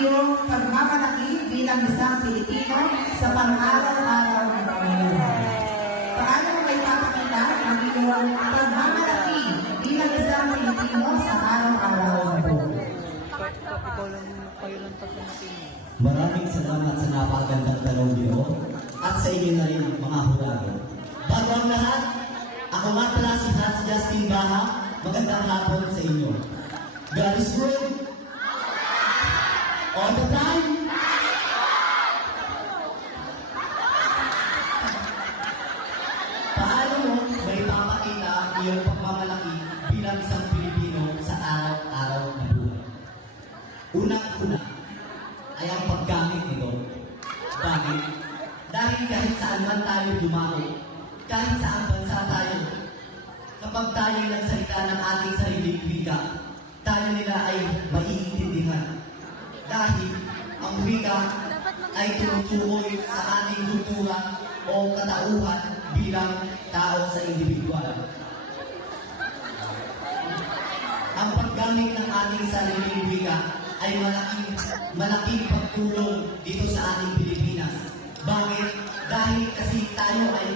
iyong pagmamalaki bilang isang Pilipino sa pang-araw-araw na pamumuhay? Paano mo may papakita ang iyong pagmamalaki bilang isang Pilipino sa araw-araw na buhay? Kayo lang pagkamating. Maraming salamat sa napakagandang tanong niyo at sa inyo na rin mga hurado. Bago ang lahat, ako nga pala si Hans Justin Baha. Magandang hapon sa inyo. God is good. All the time. Paano mo may papakita ang iyong pagmamalaki bilang isang Pilipino sa araw-araw na buhay? Unang-una ay ang paggamit nito. Bakit? Dahil kahit saan man tayo dumako, kahit saan bansa tayo, kapag tayo nagsalita ng ating sariling wika, tayo nila ay maiintindihan. Dahil ang wika ay tumutukoy sa ating kultura o katauhan bilang tao sa individual. Ang paggamit ng ating sariling wika ay malaking pagtulong dito sa ating Pilipinas. Bakit? Dahil kasi tayo ay